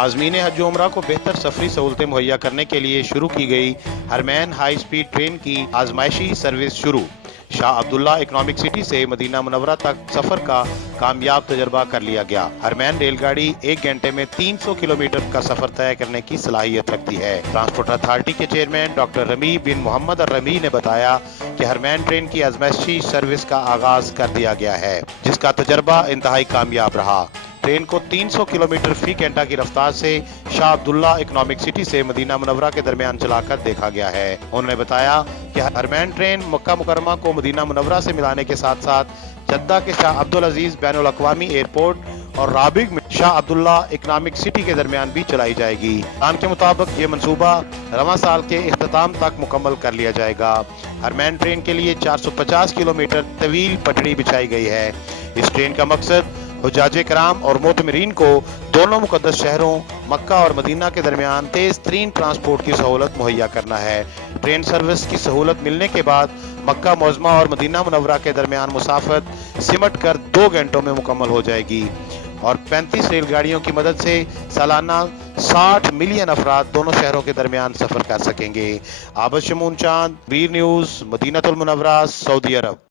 عازمین حج و عمرہ کو بہتر سفری سہولتیں مہیا کرنے کے لیے شروع کی گئی حرمین ہائی سپیڈ ٹرین کی آزمائشی سروس شروع۔ شاہ عبداللہ اکنامک سٹی سے مدینہ منورہ تک سفر کا کامیاب تجربہ کر لیا گیا۔ حرمین ریل گاڑی 1 گھنٹے میں 300 کلومیٹر کا سفر طے کرنے کی صلاحیت رکھتی ہے۔ ٹرانسپورٹ اتھارٹی کے چیئرمین ڈاکٹر رمی بن محمد الرمی نے بتایا کہ حرمین ٹرین کی آزمائشی سروس کا آغاز کر دیا گیا ہے، جس کا تجربہ انتہائی کامیاب رہا۔ ٹرین کو 300 کلومیٹر فی گھنٹہ کی رفتار سے شاہ عبداللہ اکنامک سٹی سے مدینہ منورہ کے درمیان چلا کر دیکھا گیا ہے۔ انہوں نے بتایا کہ حرمین ٹرین مکہ مکرمہ کو مدینہ منورہ سے ملانے کے ساتھ ساتھ جدہ کے شاہ عبدالعزیز بین الاقوامی ایئرپورٹ اور رابغ میں شاہ عبداللہ اکنامک سٹی کے درمیان بھی چلائی جائے گی۔ پلان کے مطابق یہ منصوبہ رواں سال کے اختتام تک مکمل کر لیا جائے گا۔ حرمین ٹرین کے لیے 450 کلومیٹر طویل پٹڑی بچھائی گئی ہے۔ اس ٹرین کا مقصد حجاج کرام اور معتمرین کو دونوں مقدس شہروں مکہ اور مدینہ کے درمیان تیز ترین ٹرانسپورٹ کی سہولت مہیا کرنا ہے۔ ٹرین سروس کی سہولت ملنے کے بعد مکہ معظمہ اور مدینہ منورہ کے درمیان مسافت سمٹ کر 2 گھنٹوں میں مکمل ہو جائے گی اور 35 ریل گاڑیوں کی مدد سے سالانہ 60 ملین افراد دونوں شہروں کے درمیان سفر کر سکیں گے۔ عابد شمون چاند، بیر نیوز، مدینہ المنورہ، سعودی عرب۔